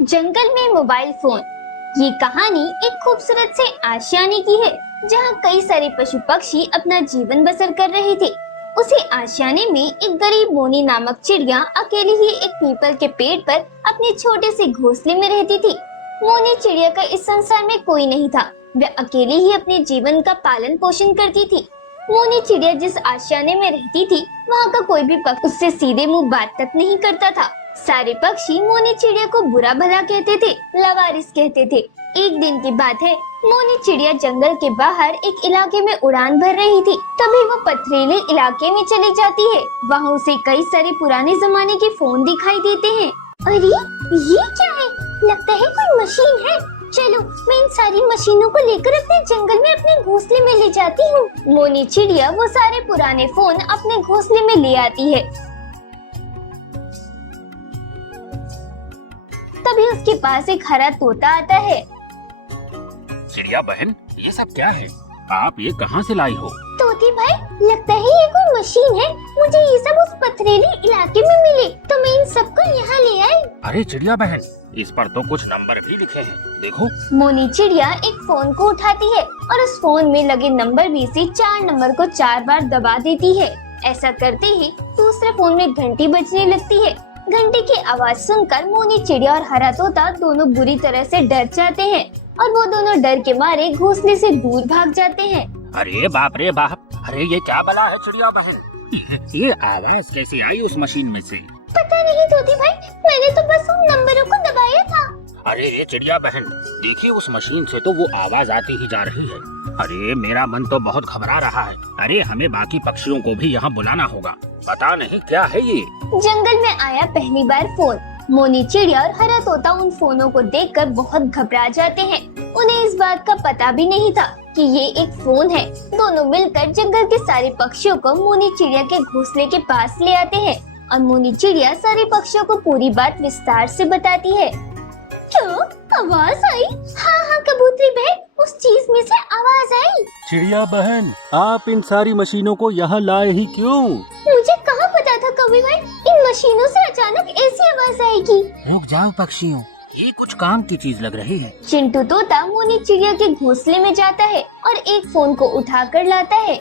जंगल में mobile phone. ये कहानी एक खूबसूरत से आशियाने की है जहाँ कई सारे पशु पक्षी अपना जीवन बसर कर रहे थे। उसी आशियाने में एक गरीब मोनी नामक चिड़िया अकेली ही एक पीपल के पेड़ पर अपने छोटे से घोंसले में रहती थी। मोनी चिड़िया का इस संसार में कोई नहीं था। वह अकेली ही अपने जीवन का पालन पोषण करती थी। मोनी चिड़िया जिस आशियाने में रहती थी वहाँ का कोई भी पक्षी उससे सीधे मुंह बात तक नहीं करता था। सारे पक्षी मोनी चिड़िया को बुरा भला कहते थे, लावारिस कहते थे। एक दिन की बात है, मोनी चिड़िया जंगल के बाहर एक इलाके में उड़ान भर रही थी। तभी वो पथरीले इलाके में चली जाती है। वहाँ उसे कई सारे पुराने जमाने के फोन दिखाई देते हैं। अरे ये क्या है? लगता है कोई मशीन है। चलो मैं इन सारी मशीनों को लेकर अपने जंगल में अपने घोंसले में ले जाती हूँ। मोनी चिड़िया वो सारे पुराने फोन अपने घोंसले में ले आती है। तभी उसके पास एक हरा तोता आता है। चिड़िया बहन, ये सब क्या है? आप ये कहाँ से लाई हो? तोते भाई, लगता है ये कोई मशीन है। मुझे ये सब उस पथरीले इलाके में मिले तो मैं इन सबको यहाँ ले आई। अरे चिड़िया बहन, इस पर तो कुछ नंबर भी लिखे हैं, देखो। मोनी चिड़िया एक फोन को उठाती है और उस फोन में लगे नंबर में से 4 नंबर को 4 बार दबा देती है। ऐसा करते ही दूसरे फोन में घंटी बजने लगती है। घंटी की आवाज सुनकर मोनी चिड़िया और हरा तोता दोनों बुरी तरह से डर जाते हैं और वो दोनों डर के मारे घोंसले से दूर भाग जाते हैं। अरे बाप रे बाप, अरे ये क्या बला है चिड़िया बहन? ये आवाज कैसे आई उस मशीन में से? पता नहीं तोते भाई, मैंने तो बस उन नंबरों को दबाया था। अरे ये चिड़िया बहन, देखिए उस मशीन से तो वो आवाज आती ही जा रही है। अरे मेरा मन तो बहुत घबरा रहा है। अरे हमें बाकी पक्षियों को भी यहाँ बुलाना होगा, पता नहीं क्या है ये। जंगल में आया पहली बार फोन। मोनी चिड़िया और हरा तोता उन फोनों को देखकर बहुत घबरा जाते हैं। उन्हें इस बात का पता भी नहीं था कि ये एक फोन है। दोनों मिलकर जंगल के सारे पक्षियों को मोनी चिड़िया के घोंसले के पास ले आते हैं और मोनी चिड़िया सारे पक्षियों को पूरी बात विस्तार से बताती है। क्या आवाज आई? हाँ कबूतरी बहन, उस चीज में से आवाज आई। चिड़िया बहन, आप इन सारी मशीनों को यहाँ लाए ही क्यों? मुझे कहाँ पता था कवि भाई, इन मशीनों से अचानक ऐसी आवाज आएगी। रुक जाओ पक्षियों, ये कुछ काम की चीज लग रही है। चिंटू तोता मोनी चिड़िया के घोंसले में जाता है और एक फोन को उठा कर लाता है।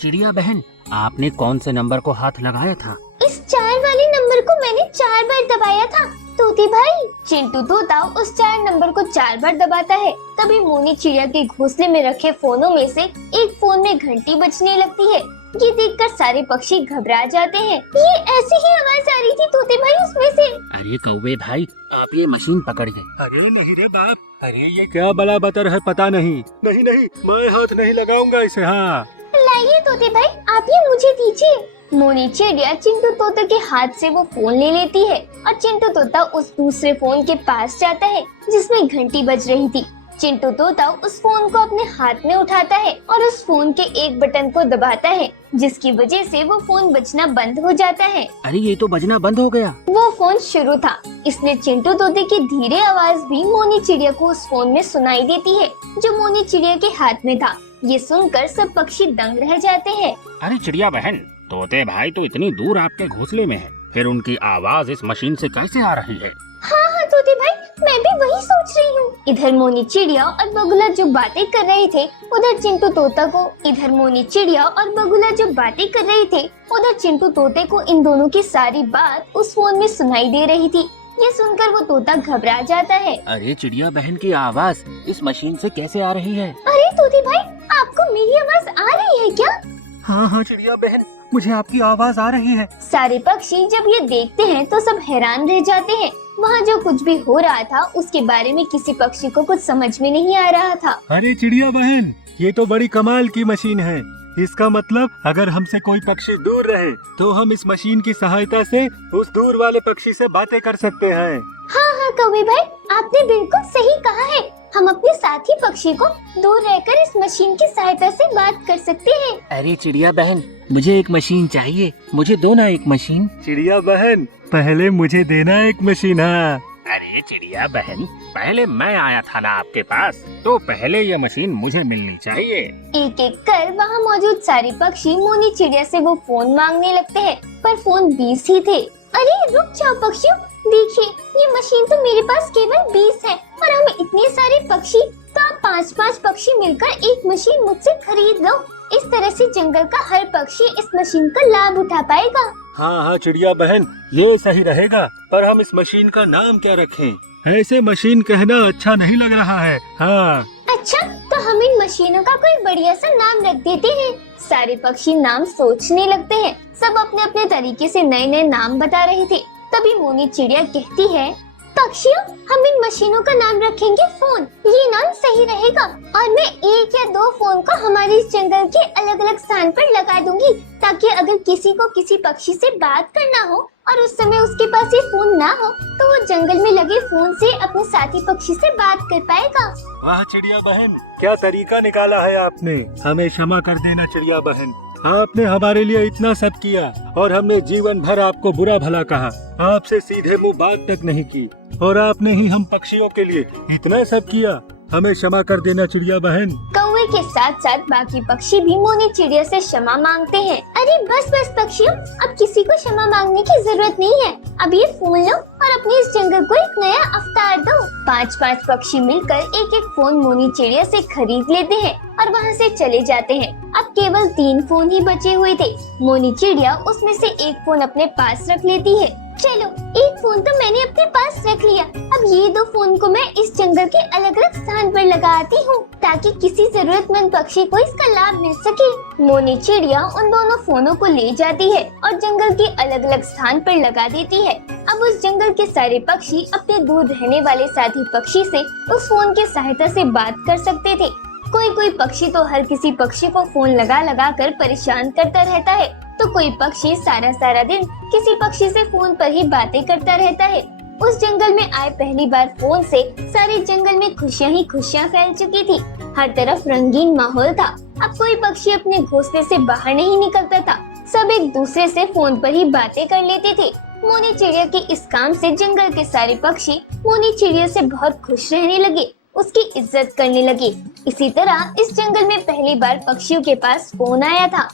चिड़िया बहन, आपने कौन से नंबर को हाथ लगाया था? इस 4 वाले नंबर को मैंने 4 बार दबाया था तोते भाई। चिंटू तोता उस 4 नंबर को 4 बार दबाता है। तभी मोनी चिड़िया के घोंसले में रखे फोनों में से एक फोन में घंटी बजने लगती है। ये देखकर सारे पक्षी घबरा जाते हैं। ये ऐसी ही आवाज आ रही थी तोते भाई उसमें से। अरे कौवे भाई, आप ये मशीन पकड़िए। अरे नहीं रे बाप, अरे ये क्या बला बतर है पता नहीं। नहीं, मैं हाथ नहीं लगाऊंगा इसे। हाँ लाइए तोते भाई, आप ये मुझे दीजिए। मोनी चिड़िया चिंटू तोते के हाथ से वो फोन ले लेती है और चिंटू तोता उस दूसरे फोन के पास जाता है जिसमें घंटी बज रही थी। चिंटू तोता उस फोन को अपने हाथ में उठाता है और उस फोन के एक बटन को दबाता है, जिसकी वजह से वो फोन बजना बंद हो जाता है। अरे ये तो बजना बंद हो गया। वो फोन शुरू था, इसलिए चिंटू तोते की धीरे आवाज भी मोनी चिड़िया को उस फोन में सुनाई देती है जो मोनी चिड़िया के हाथ में था। ये सुनकर सब पक्षी दंग रह जाते हैं। अरे चिड़िया बहन, तोते भाई तो इतनी दूर आपके घोंसले में है, फिर उनकी आवाज इस मशीन से कैसे आ रही है? हाँ तोते भाई, मैं भी वही सोच रही हूँ। इधर मोनी चिड़िया और बगुला जो बातें कर रहे थे, उधर चिंटू तोता को इधर मोनी चिड़िया और बगुला जो बातें कर रहे थे उधर चिंटू तोते को इन दोनों की सारी बात उस फोन में सुनाई दे रही थी। ये सुनकर वो तोता घबरा जाता है। अरे चिड़िया बहन की आवाज इस मशीन से कैसे आ रही है? अरे तोते भाई, आपको मेरी आवाज आ रही है क्या? हाँ चिड़िया बहन, मुझे आपकी आवाज आ रही है। सारे पक्षी जब ये देखते हैं तो सब हैरान रह जाते हैं। वहाँ जो कुछ भी हो रहा था उसके बारे में किसी पक्षी को कुछ समझ में नहीं आ रहा था। अरे चिड़िया बहन, ये तो बड़ी कमाल की मशीन है। इसका मतलब अगर हमसे कोई पक्षी दूर रहे तो हम इस मशीन की सहायता से उस दूर वाले पक्षी से बातें कर सकते हैं। हाँ कौवे भाई, आपने बिल्कुल सही कहा है। हम अपने साथी पक्षी को दूर रहकर इस मशीन की सहायता से बात कर सकते हैं। अरे चिड़िया बहन, मुझे एक मशीन चाहिए, मुझे दो ना एक मशीन। चिड़िया बहन, पहले मुझे देना एक मशीन। हाँ अरे अरे चिड़िया बहन, पहले मैं आया था ना आपके पास, तो पहले ये मशीन मुझे मिलनी चाहिए। एक एक कर वहाँ मौजूद सारे पक्षी मोनी चिड़िया से वो फोन मांगने लगते हैं, पर फोन 20 ही थे। अरे रुक जाओ पक्षियों, देखिए ये मशीन तो मेरे पास केवल 20 है और हम इतने सारे पक्षी, तो आप 5-5 पक्षी मिलकर एक मशीन मुझसे खरीद लो। इस तरह से जंगल का हर पक्षी इस मशीन का लाभ उठा पाएगा। हाँ हाँ चिड़िया बहन, ये सही रहेगा, पर हम इस मशीन का नाम क्या रखें? ऐसे मशीन कहना अच्छा नहीं लग रहा है। हाँ अच्छा, तो हम इन मशीनों का कोई बढ़िया सा नाम रख देते हैं। सारे पक्षी नाम सोचने लगते हैं। सब अपने अपने तरीके से नए नए नाम बता रहे थे। तभी मोनी चिड़िया कहती है, पक्षियों हम इन मशीनों का नाम रखेंगे फोन। ये नाम सही रहेगा और मैं 1 या 2 फोन को हमारे इस जंगल के अलग अलग स्थान पर लगा दूंगी, ताकि अगर किसी को किसी पक्षी से बात करना हो और उस समय उसके पास ये फोन ना हो, तो वो जंगल में लगे फोन से अपने साथी पक्षी से बात कर पाएगा। वाह चिड़िया बहन, क्या तरीका निकाला है आपने। हमें क्षमा कर देना चिड़िया बहन, आपने हमारे लिए इतना सब किया और हमने जीवन भर आपको बुरा भला कहा, आपसे सीधे मुंह बात तक नहीं की, और आपने ही हम पक्षियों के लिए इतना सब किया। हमें क्षमा कर देना चिड़िया बहन। कौवे के साथ साथ बाकी पक्षी भी मोनी चिड़िया से क्षमा मांगते हैं। अरे बस बस पक्षियों, अब किसी को क्षमा मांगने की जरूरत नहीं है। अब ये फोन लो और अपने इस जंगल को एक नया अवतार दो। 5-5 पक्षी मिलकर एक एक फोन मोनी चिड़िया से खरीद लेते हैं और वहाँ से चले जाते हैं। अब केवल 3 फोन ही बचे हुए थे। मोनी चिड़िया उसमें से एक फोन अपने पास रख लेती है। चलो, एक फोन तो मैंने अपने पास रख लिया, अब ये 2 फोन को मैं इस जंगल के अलग अलग स्थान पर लगाती हूँ, ताकि किसी जरूरतमंद पक्षी को इसका लाभ मिल सके। मोनी चिड़िया उन दोनों फोनों को ले जाती है और जंगल के अलग अलग स्थान पर लगा देती है। अब उस जंगल के सारे पक्षी अपने दूर रहने वाले साथी पक्षी से उस फोन की सहायता से बात कर सकते थे। कोई पक्षी तो हर किसी पक्षी को फोन लगा लगा कर परेशान करता रहता है, तो कोई पक्षी सारा दिन किसी पक्षी से फोन पर ही बातें करता रहता है। उस जंगल में आए पहली बार फोन से सारे जंगल में खुशियां ही खुशियां फैल चुकी थी। हर तरफ रंगीन माहौल था। अब कोई पक्षी अपने घोंसले से बाहर नहीं निकलता था। सब एक दूसरे से फोन पर ही बातें कर लेते थे। मोनी चिड़िया के इस काम से जंगल के सारे पक्षी मोनी चिड़िया से बहुत खुश रहने लगे, उसकी इज्जत करने लगे। इसी तरह इस जंगल में पहली बार पक्षियों के पास फोन आया था।